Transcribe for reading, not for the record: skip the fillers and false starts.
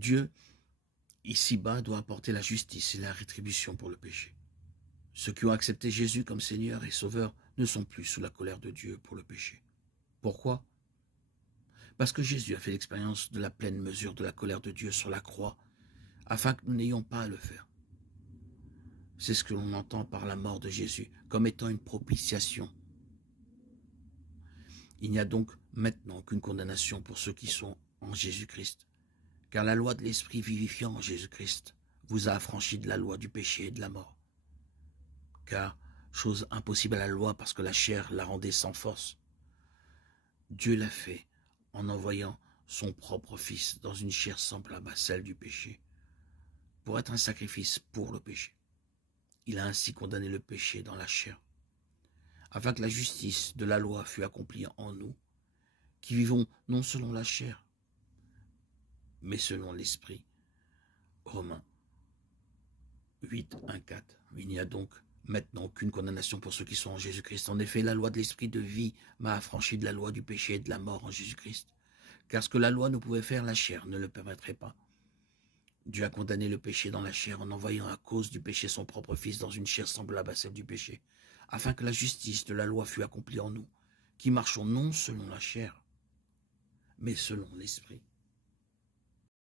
Dieu, ici-bas, doit apporter la justice et la rétribution pour le péché. Ceux qui ont accepté Jésus comme Seigneur et Sauveur ne sont plus sous la colère de Dieu pour le péché. Pourquoi? Parce que Jésus a fait l'expérience de la pleine mesure de la colère de Dieu sur la croix, afin que nous n'ayons pas à le faire. C'est ce que l'on entend par la mort de Jésus, comme étant une propitiation. Il n'y a donc maintenant aucune condamnation pour ceux qui sont en Jésus-Christ, car la loi de l'Esprit vivifiant en Jésus-Christ vous a affranchi de la loi du péché et de la mort. Car, chose impossible à la loi parce que la chair la rendait sans force, Dieu l'a fait en envoyant son propre Fils dans une chair semblable à celle du péché, pour être un sacrifice pour le péché. Il a ainsi condamné le péché dans la chair, afin que la justice de la loi fût accomplie en nous, qui vivons non selon la chair, mais selon l'Esprit. Romains 8, 1, 4. Il n'y a donc maintenant aucune condamnation pour ceux qui sont en Jésus-Christ. En effet, la loi de l'Esprit de vie m'a affranchi de la loi du péché et de la mort en Jésus-Christ. Car ce que la loi ne pouvait faire, la chair ne le permettrait pas. Dieu a condamné le péché dans la chair en envoyant à cause du péché son propre Fils dans une chair semblable à celle du péché, afin que la justice de la loi fût accomplie en nous, qui marchons non selon la chair, mais selon l'Esprit.